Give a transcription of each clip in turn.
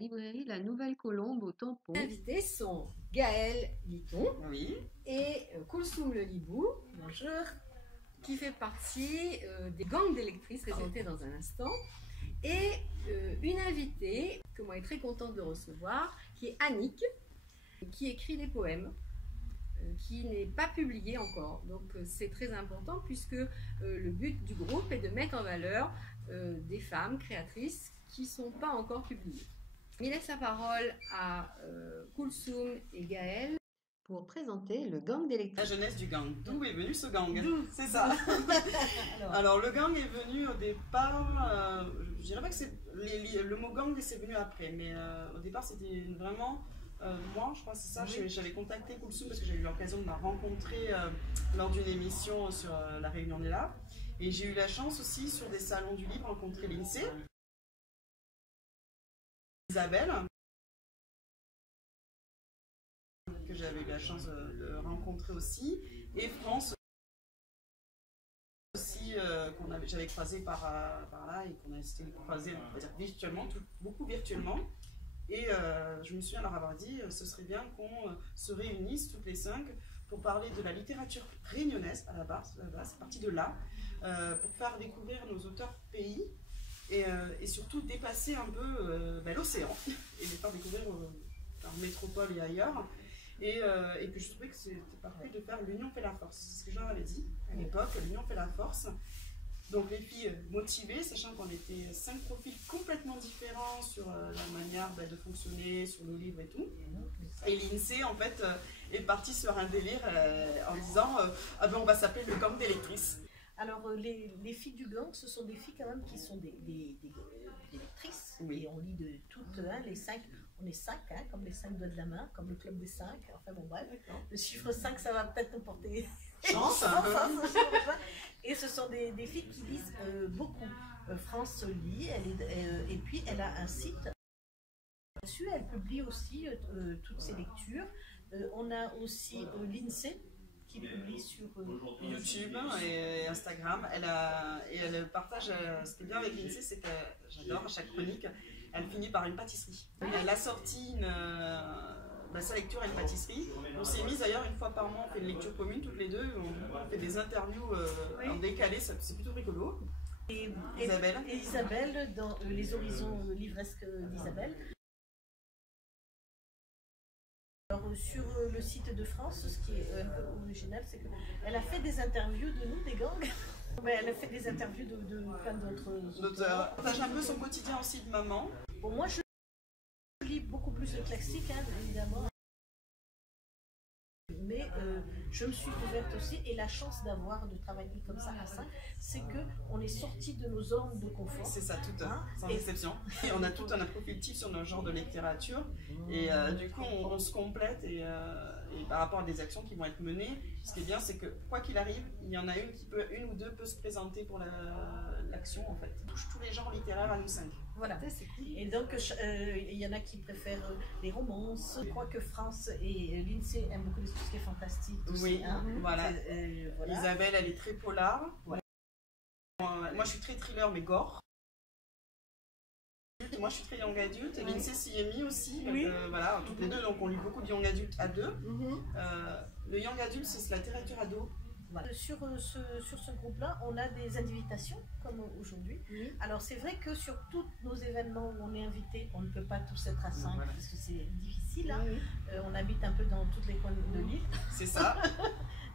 librairie La Nouvelle Colombe au Tampon. Les invités sont Gaëlle Liton Oui. et Koulsoum Le Libou, bonjour, qui fait partie des gangs d'électrices présentés dans un instant, et une invitée que moi est très contente de recevoir, qui est Annick, qui écrit des poèmes, qui n'est pas publié encore. Donc c'est très important puisque le but du groupe est de mettre en valeur des femmes créatrices qui ne sont pas encore publiées. Je laisse la parole à Koulsoum et Gaëlle Pour présenter le gang d'électrices. La jeunesse du gang. D'où est venu ce gang? C'est ça. Alors le gang est venu au départ, je dirais pas que c'est le mot gang c'est venu après, mais au départ c'était vraiment moi, je crois que c'est ça. Oui. J'avais contacté Koulsoum parce que j'ai eu l'occasion de la rencontrer lors d'une émission sur La Réunion des Labs, et j'ai eu la chance aussi sur des salons du livre rencontrer l'INSEE, Isabelle, que j'avais eu la chance de rencontrer aussi, et France aussi, j'avais croisé par là, et qu'on a été croisé, on va dire, virtuellement, beaucoup virtuellement. Et je me souviens leur avoir dit, ce serait bien qu'on se réunisse toutes les 5 pour parler de la littérature réunionnaise à la base, c'est parti de là, pour faire découvrir nos auteurs pays, et surtout dépasser un peu l'océan et les faire découvrir en métropole et ailleurs, et que je trouvais que c'était parfait de faire l'union fait la force. C'est ce que je leur avais dit à l'époque, l'union fait la force. Donc les filles motivées, sachant qu'on était 5 profils complètement différents sur la manière de fonctionner, sur nos livres et tout. Et l'INSEE en fait est parti sur un délire en disant ah ben on va s'appeler le gang d'électrices. Alors les filles du gang, ce sont des filles quand même qui sont des lectrices. Oui. Et on lit de toutes, les 5, on est 5, comme les 5 doigts de la main, comme le club des 5, enfin bon bref. Le chiffre 5 ça va peut-être nous porter chance. Et ce sont des filles qui lisent beaucoup. France lit, et puis elle a un site. Dessus, elle publie aussi toutes ses lectures. On a aussi l'INSEE qui publie sur YouTube et Instagram. Elle partage, ce qui est bien avec l'INSEE, c'est que j'adore à chaque chronique, elle finit par une pâtisserie. Elle a sorti sa lecture à une pâtisserie. On s'est mis d'ailleurs une fois par mois, on fait une lecture commune toutes les deux, on fait des interviews en décalé, c'est plutôt rigolo. Et Isabelle. Et Isabelle dans Les Horizons livresques d'Isabelle. Alors, sur le site de France, ce qui est un peu original, c'est qu'elle a fait des interviews de nous, des gangs. Elle a fait des interviews de plein d'autres auteurs. Elle partage un peu son quotidien aussi de maman. Bon, moi, je lis beaucoup plus de classiques, évidemment. Mais je me suis ouverte aussi, et la chance de travailler comme ça à 5, c'est qu'on est sorti de nos zones de confort. C'est ça, tout, sans exception. Et on a tout un profil type sur nos genres de littérature, et du coup on se complète, et par rapport à des actions qui vont être menées, ce qui est bien c'est que quoi qu'il arrive, il y en a une ou deux peut se présenter pour l'action en fait. On touche tous les genres littéraires à nous 5. Voilà, c'est cool. Et donc, il y en a qui préfèrent les romances. Je crois que France et l'INSEE aiment beaucoup tout ce qui est fantastique. Oui, voilà. Isabelle, elle est très polar. Ouais. Moi, je suis très thriller, mais gore. Moi, je suis très young adulte. Et l'INSEE s'y est mis aussi. Donc, voilà, toutes les deux, donc on lit beaucoup de young adulte à deux. Le young adulte, c'est la littérature ado. Voilà. Sur ce groupe-là, on a des invitations, comme aujourd'hui. Alors, c'est vrai que sur tous nos événements où on est invité, on ne peut pas tous être à 5 parce que c'est difficile. On habite un peu dans toutes les coins de l'île. C'est ça.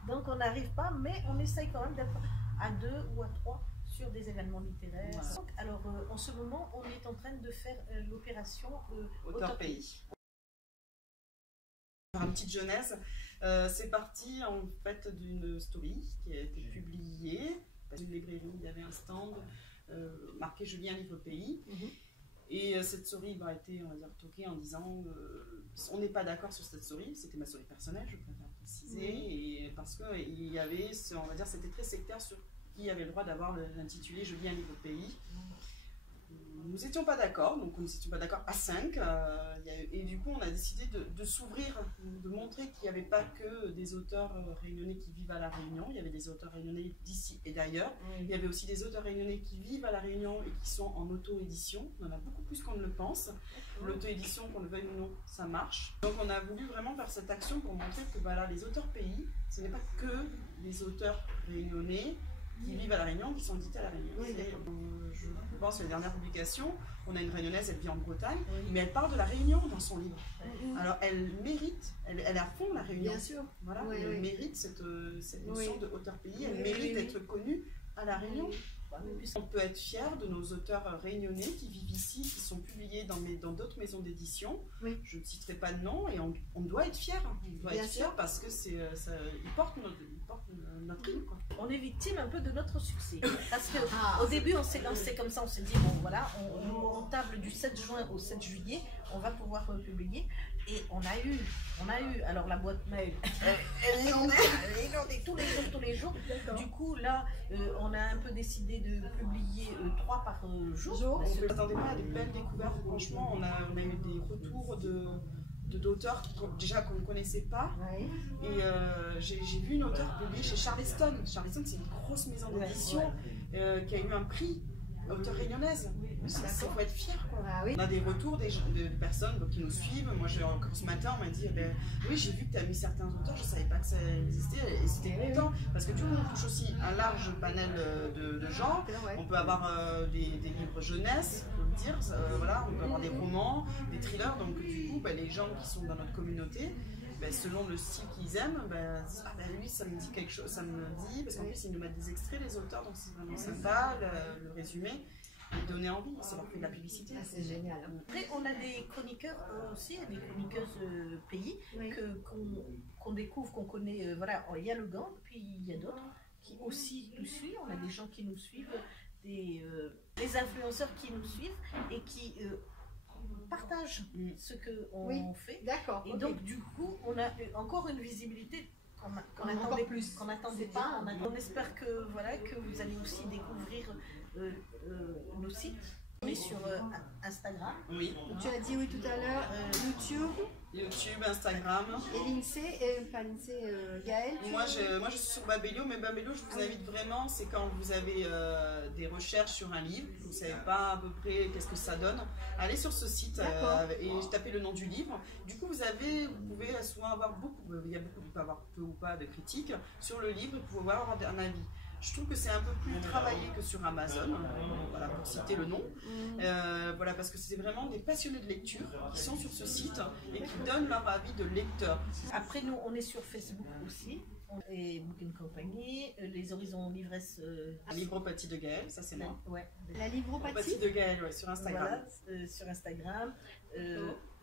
Donc, on n'arrive pas, mais on essaye quand même d'être à 2 ou à 3 sur des événements littéraires. Voilà. Alors, en ce moment, on est en train de faire l'opération Auteur Pays. Une petite genèse, c'est parti en fait d'une story qui a été publiée dans une librairie où il y avait un stand marqué « Je lis un livre pays ». Et cette story a été, on va dire, toquée en disant on n'est pas d'accord sur cette story, c'était ma story personnelle, je préfère préciser, et parce qu'il y avait, on va dire, c'était très sectaire sur qui avait le droit d'avoir l'intitulé « Je lis un livre pays ». nous n'étions pas d'accord, donc nous n'étions pas d'accord à 5. Et du coup, on a décidé de s'ouvrir, de montrer qu'il n'y avait pas que des auteurs réunionnais qui vivent à La Réunion. Il y avait des auteurs réunionnais d'ici et d'ailleurs. Il y avait aussi des auteurs réunionnais qui vivent à La Réunion et qui sont en auto-édition. On en a beaucoup plus qu'on ne le pense. L'auto-édition, qu'on le veuille ou non, ça marche. Donc on a voulu vraiment faire cette action pour montrer que voilà, les auteurs pays, ce n'est pas que les auteurs réunionnais qui vivent à La Réunion, qui sont édités à La Réunion. Oui, je pense que les dernières publications, on a une réunionnaise, elle vit en Bretagne, mais elle parle de La Réunion dans son livre. Alors elle mérite, elle est à fond La Réunion. Bien sûr. Voilà, Oui, elle oui. mérite cette notion de auteur pays, elle Oui, mérite oui, oui. d'être connue à La Réunion. On peut être fier de nos auteurs réunionnais qui vivent ici, qui sont publiés dans d'autres maisons d'édition. Oui. Je ne citerai pas de nom et on doit être fier. On doit Bien être sûr. fier parce que ils portent notre île, quoi. On est victime un peu de notre succès. Parce que Ah, au début, on s'est lancé comme ça, on s'est dit, bon voilà, on table du 7 juin au 7 juillet, on va pouvoir publier. Et on a eu, alors la boîte mail, elle est inondée tous les jours. Du coup, là, on a un peu décidé de publier 3 par jour. On ne s'attendait pas à de belles découvertes. Franchement, on a eu des retours d'auteurs déjà qu'on ne connaissait pas. Oui. Et j'ai vu une auteure publiée chez Charleston. Charleston, c'est une grosse maison d'édition qui a eu un prix, auteure réunionnaise. Ça faut être fier, quoi. Ah, oui. On a des retours de personnes qui nous suivent. Moi, encore ce matin, on m'a dit oui, j'ai vu que tu as mis certains auteurs, je ne savais pas que ça existait. Et c'était content parce que du coup, on touche aussi un large panel de genres. On peut avoir des livres jeunesse, on peut le dire. Voilà, on peut avoir des romans, des thrillers. Donc, du coup, les gens qui sont dans notre communauté, selon le style qu'ils aiment, disent lui ça me dit quelque chose, ça me dit, parce qu'en plus ils nous mettent des extraits les auteurs, donc c'est vraiment sympa, le résumé, et donner envie, ça leur fait de la publicité. Ah, c'est génial. Après, on a des chroniqueurs aussi, des chroniqueuses pays Oui. qu'on découvre, qu'on connaît. Voilà, il y a le Gand, puis il y a d'autres qui aussi nous suivent. On a des gens qui nous suivent, des influenceurs qui nous suivent et qui partagent ce qu'on fait. D'accord. Et ok. donc, du coup, on a encore une visibilité qu'on Encore n'attendait plus. qu'on n'attendait C'est pas. bien. On espère que, voilà, que vous allez aussi découvrir nos sites. On est sur Instagram. Oui, Tu as dit oui tout à l'heure, YouTube YouTube, Instagram. et l'INSEE, enfin l'INSEE, Gaël. Moi je suis sur Babelio, mais Babelio, je vous invite vraiment, c'est quand vous avez des recherches sur un livre, vous ne savez pas à peu près qu'est-ce que ça donne, allez sur ce site et tapez le nom du livre. Du coup, vous pouvez souvent avoir beaucoup, il y a beaucoup, vous pouvez avoir peu ou pas de critiques sur le livre et vous pouvez avoir un avis. Je trouve que c'est un peu plus travaillé que sur Amazon, voilà, pour citer le nom. Voilà, parce que c'est vraiment des passionnés de lecture qui sont sur ce site et qui donnent leur avis de lecteur. Après, nous, on est sur Facebook aussi. Et Booking Company, les Horizons Livresse. Livropathie de Gaël, ça c'est moi. Ouais. La livropathie. Livropathie de Gaël, ouais, sur Instagram. Voilà, sur Instagram.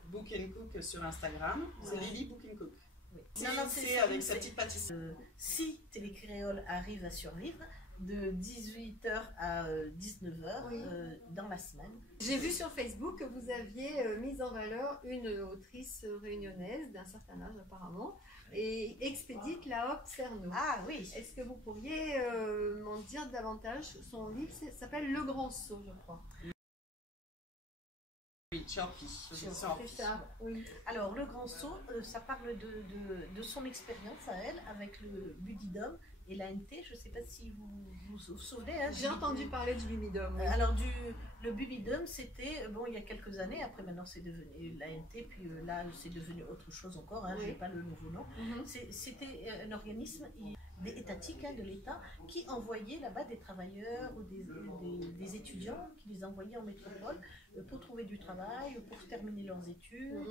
Book and Cook sur Instagram. C'est Lily Book and Cook. Oui. C'est avec sa petite pâtisserie. Si Télécréole arrive à survivre, de 18h à 19h Oui. dans la semaine. J'ai vu sur Facebook que vous aviez mis en valeur une autrice réunionnaise d'un certain âge apparemment, et Expédite Lahope Cerno. Ah oui. Est-ce que vous pourriez m'en dire davantage? Son livre s'appelle Le Grand Saut, je crois. Oui, Chorpi. C'est ça, oui. Alors, Le Grand Saut, ça parle de son expérience à elle avec le Budidom et l'ANT. Je ne sais pas si vous vous souvenez. Hein, J'ai entendu parler du Bimidum. Oui. Alors, le Bubidum, c'était, bon, il y a quelques années, après maintenant c'est devenu l'ANT, puis là c'est devenu autre chose encore, hein, Oui. je n'ai pas le nouveau nom. Mhm. C'était un organisme étatique de l'État qui envoyait là-bas des travailleurs ou des étudiants, qui les envoyaient en métropole pour trouver du travail, pour terminer leurs études,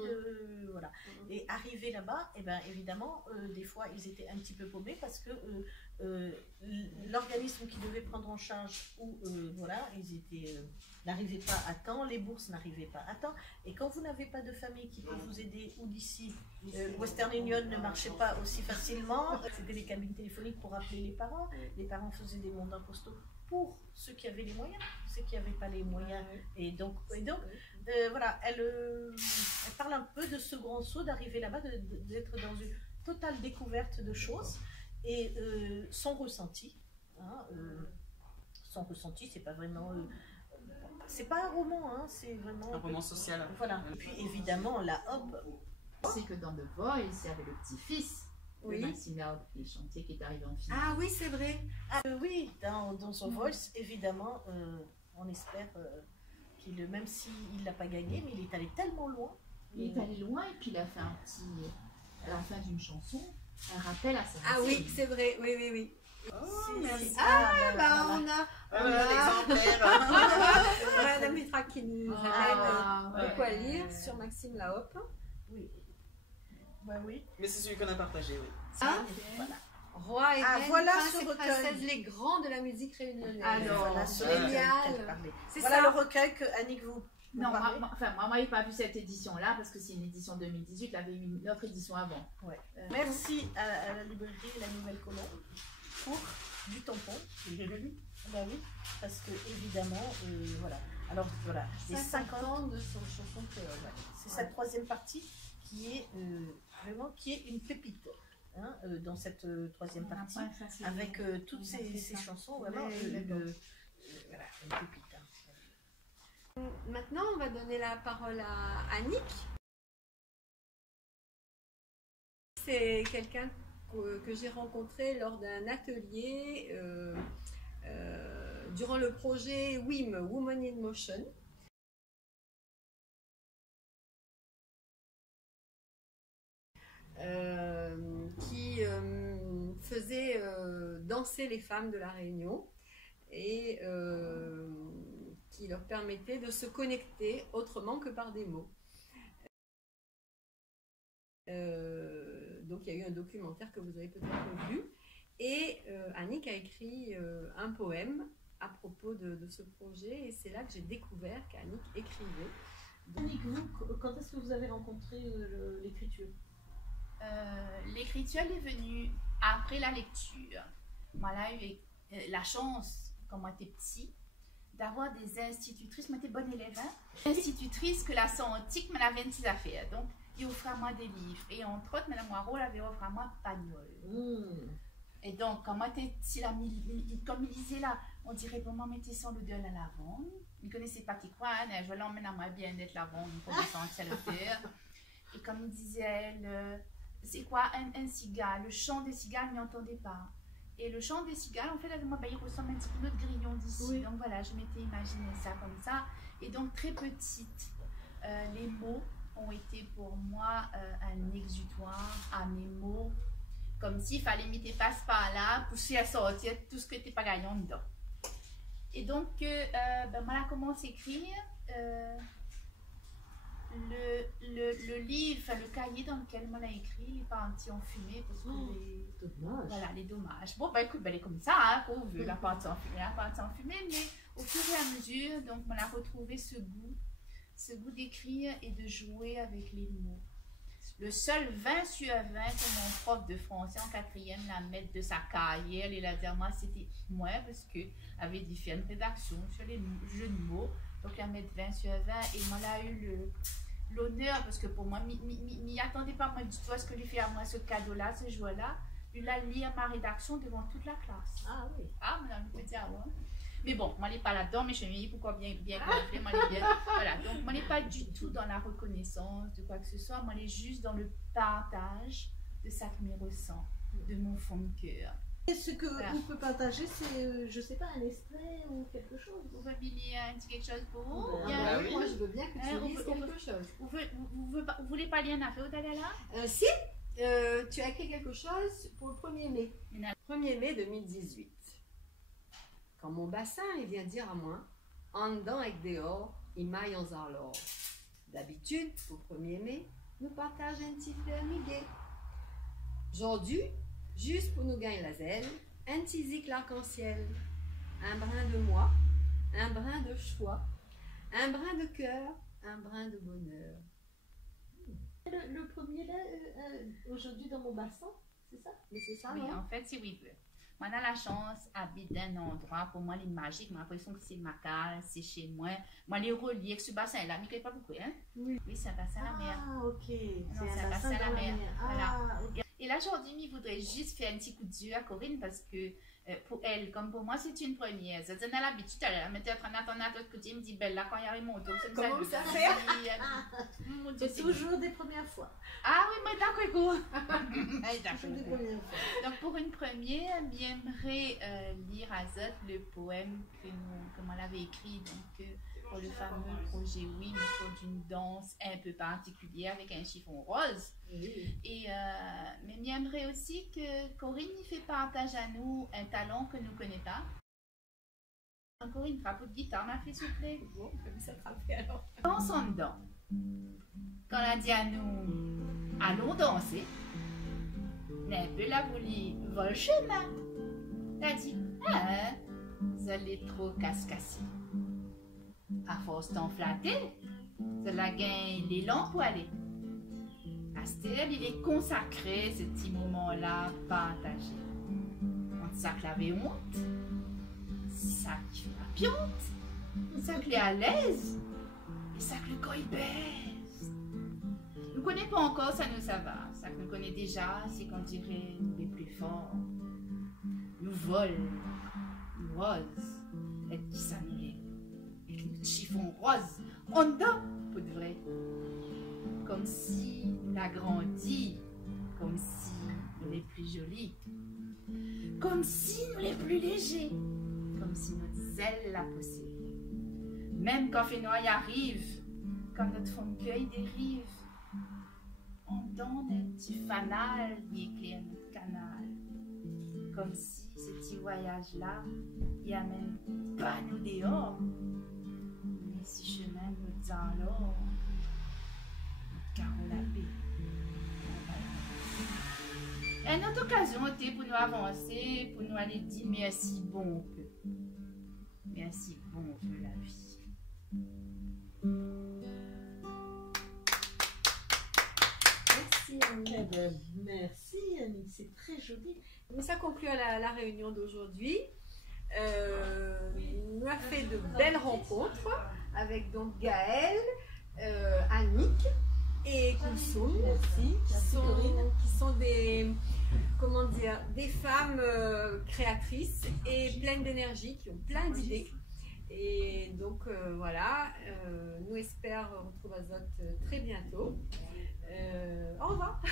voilà. Et arrivés là-bas, eh ben, évidemment, des fois ils étaient un petit peu paumés parce que l'organisme qui devait prendre en charge, ou voilà, ils étaient n'arrivaient pas à temps, les bourses n'arrivaient pas à temps, et quand vous n'avez pas de famille qui peut vous aider, ou d'ici, Western Union ne marchait pas aussi facilement, c'était des cabines téléphoniques pour appeler les parents faisaient des mandats postaux pour ceux qui avaient les moyens, ceux qui n'avaient pas les moyens, et donc voilà, elle parle un peu de ce grand saut, d'arriver là-bas, d'être dans une totale découverte de choses, et son ressenti, c'est pas vraiment C'est pas un roman, hein, c'est vraiment... Un roman social. Voilà. Et puis évidemment, la Hope. C'est que dans The Voice, il y avait le petit-fils Oui. de Maxime Laop, les chantiers qui est arrivé en film. Ah oui, c'est vrai. Oui, dans son Voice, évidemment, on espère qu'il, même s'il l'a pas gagné, mais il est allé tellement loin. Il est allé loin et puis il a fait un petit, à la fin d'une chanson, un rappel à sa Ah série. oui, c'est vrai. Oui, oui, oui. Oh, merci. Bah, on a L'exemplaire. Madame Mitra qui nous Ah, amène de quoi ouais. lire sur Maxime Laop. Oui. Bah oui. Mais c'est celui qu'on a partagé, oui. Ah, Voilà. Roi et Ah, reine, voilà princes ce et recueil. princesses, les grands de la musique réunionnaise. Alors, Voilà ce génial. recueil qu'elle parlait. C'est Voilà ça. le recueil que Annick vous Non, parlait. moi, n'avais pas vu cette édition-là parce que c'est une édition 2018, il avait une autre édition avant. Ouais. Merci à la librairie La Nouvelle Colombe pour du tampon. Bah oui, parce que évidemment, voilà. Alors voilà, les 50 ans de son chanson créole. c'est sa troisième partie qui est vraiment une pépite hein, dans cette troisième partie, avec toutes ces chansons, vraiment voilà, une pépite. Hein. Maintenant, on va donner la parole à Annick. C'est quelqu'un que j'ai rencontré lors d'un atelier durant le projet WIM, Women in Motion. Qui faisait danser les femmes de la Réunion et qui leur permettait de se connecter autrement que par des mots. Donc il y a eu un documentaire que vous avez peut-être vu et Annick a écrit un poème à propos de ce projet et c'est là que j'ai découvert qu'Annick écrivait. Annick, vous, quand est-ce que vous avez rencontré l'écriture? L'écriture est venue après la lecture. Moi, j'ai eu la chance, quand moi j'étais petit, d'avoir des institutrices. Moi, j'étais bonne élève, hein? Institutrices que la senti que m'avait des affaires. Donc, ils offraient à moi des livres. Et entre autres, Mme Moirot avait offert à moi Pagnol. Et donc, quand moi j'étais petit, comme il disait là, on dirait bon, moi, mettez sans l'odeur de la lavande. Il ne connaissait pas qui quoi, hein? Je l'emmène à moi bien d'être lavande pour sentir l'odeur. Et comme il disait, elle. C'est quoi un cigale? Le chant des cigales, je n'y entendais pas. Et le chant des cigales, en fait, moi, il ressemble un petit peu à notre grillon d'ici. Oui. Donc voilà, je m'étais imaginé ça comme ça. Et donc, très petite, les mots ont été pour moi un exutoire à mes mots. Comme s'il fallait mettre passe-par-là, pousser à sortir tout ce que n'était pas gagnant dedans. Et donc, moi, j'ai commencé à écrire. Le livre, le cahier dans lequel moi l'ai écrit, il est parti en fumée parce que voilà, les dommages. Bon, bah écoute, elle est comme ça, hein, qu'on veut, la partie en fumée, mais au fur et à mesure, donc on a retrouvé ce goût d'écrire et de jouer avec les mots. Le seul 20 sur 20 que mon prof de français en 4e la mettre de sa carrière, elle a dit à moi, c'était moi parce que avait différentes rédactions sur les jeux de mots. Donc, la mettre 20 sur 20 et moi, là, eu l'honneur, parce que pour moi, m'y attendais pas moi du tout à ce que lui fait à moi ce cadeau-là, ce jour-là, lui l'a lire ma rédaction devant toute la classe. Ah oui. Ah, madame, je peux dire, ouais. Mais bon, moi, je n'ai pas là-dedans, mais je me dis pourquoi bien gonflé, moi, je bien. Voilà, donc, moi, je n'ai pas du tout dans la reconnaissance de quoi que ce soit, moi, je suis juste dans le partage de ça qui me ressent, de mon fond de cœur. Et ce que vous pouvez partager, c'est, je sais pas, un extrait ou quelque chose. Vous voulez lire quelque chose pour vous? Oui, moi je veux bien que tu lises quelque chose. Vous voulez pas lire un affaire au Dalala? Si, tu as écrit quelque chose pour le 1er mai. 1er mai 2018. Quand mon bassin il vient dire à moi, en dedans avec dehors, il maille en zarlor. D'habitude, pour 1er mai, nous partageons un petit fleur miguet. Aujourd'hui, juste pour nous gagner la zèle, un petit zik l'arc-en-ciel, un brin de moi, un brin de choix, un brin de cœur, un brin de bonheur. Le premier là, aujourd'hui dans mon bassin, c'est ça? Mais c'est ça, Oui, non? en fait, c'est oui. Moi, on a la chance d'habiter dans un endroit, pour moi, il est magique. J'ai l'impression que c'est ma case, c'est chez moi. Moi, les relier avec ce bassin-là, mais il ne pas beaucoup, hein? Oui. Oui, c'est un bassin à la mer. Ah, ok. Non, c'est un bassin à la mer. Voilà. Et là, aujourd'hui, il voudrait juste faire un petit coup de yeux à Corinne parce que pour elle, comme pour moi, c'est une première. Ça donne l'habitude, elle m'était en train d'attendre à l'autre côté, il me dit, Belle, là, quand il y a mon tour, c'est Comment ça fait? C'est toujours des premières fois. Ah oui, mais d'accord. Toujours des premières fois. Donc, pour une première, j'aimerais lire à Zot le poème que moi l'avais écrit donc, pour le fameux projet Oui, autour d'une danse un peu particulière avec un chiffon rose. Oui. Et, mais j'aimerais aussi que Corinne y fait partage à nous un talent que nous ne connaissons pas. Corinne, frappe de guitare, m'a fait s'il vous plaît. Bon, comme ça frapper alors. Dansons dedans. Quand on a dit à nous, allons danser, un peu la voulu vol le chemin. T'as dit, ah, vous allez trop casse-casser. À force d'en flatter, ça la gagne l'élan pour aller. Astel, il est consacré, ce petit moment-là, partagé. On ça que l'avait honte, ça qui fait la pionte, ça que l'est à l'aise, et ça que le corps il baisse. Nous ne connaissons pas encore, ça nous ça va. Ça que nous connaissons déjà, c'est qu'on dirait nous les plus forts. Nous volons, nous roses, et qui ça nous les. Et nous chiffons rose, on donne pour de vrai. Comme si nous l'agrandit, comme si nous les plus jolis, comme si nous les plus légers, comme si notre zèle la possède. Même quand fait noir y arrive, comme notre fond de cueil dérive, on donne un petit fanal qui éclaire notre canal. Comme si ce petit voyage-là, il amène pas nous dehors, mais si chemin nous dans l'or, notre carreau la paix. Une autre occasion était pour nous avancer, pour nous aller dire merci bon peu. Merci bon peu la vie. Merci Annie. Eh ben, merci Annie, c'est très joli. Donc ça conclut la réunion d'aujourd'hui. On a fait de belles rencontres avec donc Gaëlle, Annick et Koulsoum, qui sont des, comment dire, des femmes créatrices et pleines d'énergie, qui ont plein d'idées. Et donc voilà, nous espérons retrouver Azot très bientôt. Au revoir.